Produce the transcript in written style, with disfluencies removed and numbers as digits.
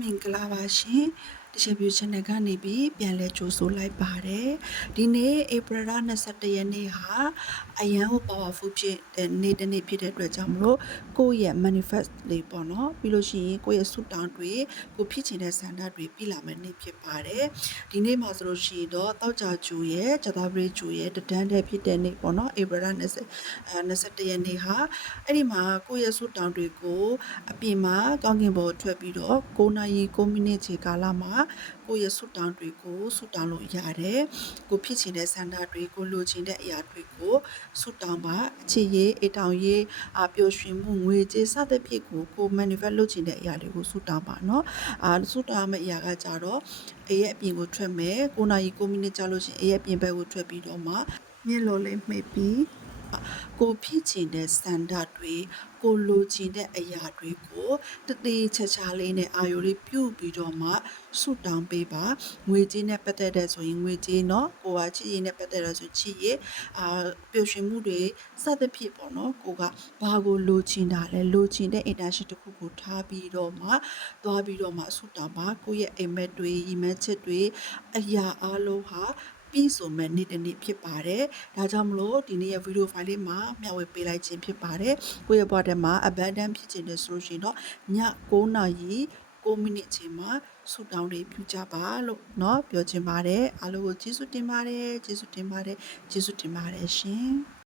မင်္ဂလာပါရှင်တချင်ပြူ channel ကနေပြီးပြန်လဲကြိုဆိုလိုက်ပါတယ်ဒီနေ့ April 21 ရက်နေ့ဟာအရန်ကို powerful ဖြစ်တဲ့နေ့တစ်နေ့ဖြစ်တဲ့အတွက်ကြောင့်မလို့ကိုယ့်ရဲ့ manifest လေးပေါ့နော်ပြီးလို့ရှိရင်ကိုယ့်ရဲ့ဆုတောင်းတွေကိုဖြစ်ချင်တဲ့ဆန္ဒတွေပြည့်လာမယ့်နေ့ဖြစ်ပါတယ်ဒီနေ့မှာဆိုလို့ရှိရင်တော့တောက်ကြကျူရဲ့ဂျတာပရိကျူရဲ့တဒန်းတဲ့ဖြစ်တဲ့နေ့ပေါ့နော် April 21 ရက်နေ့ဟာအဲ့ဒီမှာကိုယ့်ရဲ့ဆုတောင်းတွေကိုအပြင်မှာကောင်းကင်ဘုံထွက်ပြီးတော့9 နာရီ9 မိနစ်ခြေကာလမှာကိုယ့်ရဲ့ဆုတောင်းတွေကိုဆုတောင်းလို့ရတယ်ကိုဖြစ်ချင်တဲ့ဆန္ဒတွေကိုလိုချင်တဲ့အရာတွေကိုဆုတောင်းပါအခြေရေးအတောင်ရေးပျော်ရွှင်မှုငွေကြေးစသဖြင့်ကို manifest လုပ်ချင်တဲ့အရာတွေကိုဆုတောင်းပါเนาะဆုတောင်းမယ့်အရာကကြတော့အရဲ့အပြင်ကိုထွက်မယ်9 နာရီ9 မိနစ်ကြာလို့ရှိရင်အရဲ့အပြင်ဘက်ကိုထွက်ပြီးတော့မှမျက်လုံးလေးမှိတ်ပြီးကိုဖြစ်ချင်တဲ့စန္ဒတွေကိုလိုချင်တဲ့အရာတွေကိုတတိချာချာလေးနဲ့အာယုလေးပြုတ်ပြီးတော့မှဆုတောင်းပေးပါငွေကြေးနဲ့ပတ်သက်တဲ့ဆိုရင်ငွေကြေးเนาะကိုကချစ်ရည်နဲ့ပတ်သက်တဲ့ဆိုချစ်ရည်ပျော်ရွှင်မှုတွေစသဖြင့်ပေါ့เนาะကိုကဘာကိုလိုချင်တာလဲလိုချင်တဲ့ intention တစ်ခုကိုထားပြီးတော့မှသွားပြီးတော့မှဆုတောင်းပါကိုယ့်ရဲ့အိမ်မက်တွေရည်မှန်းချက်တွေအရာအလုံးဟာပြီးဆိုမဲ့နေ့တစ်နေ့ဖြစ်ပါတယ်။ဒါကြောင့်မလို့ဒီနေ့ရဲ့ဗီဒီယိုဖိုင်လေးမှာမျှဝေပေးလိုက်ခြင်းဖြစ်ပါတယ်။ကိုယ့်ရဲ့ဘဝထဲမှာ abundant ဖြစ်ခြင်းနဲ့ဆိုလို့ရှိရင်တော့ည9 နာရီ9 မိနစ်ချိန်မှာဆုတောင်းလေးပြုကြပါလို့เนาะပြောချင်ပါတယ်။အားလုံးကိုကျေးဇူးတင်ပါတယ်။ကျေးဇူးတင်ပါတယ်။ကျေးဇူးတင်ပါတယ်ရှင်။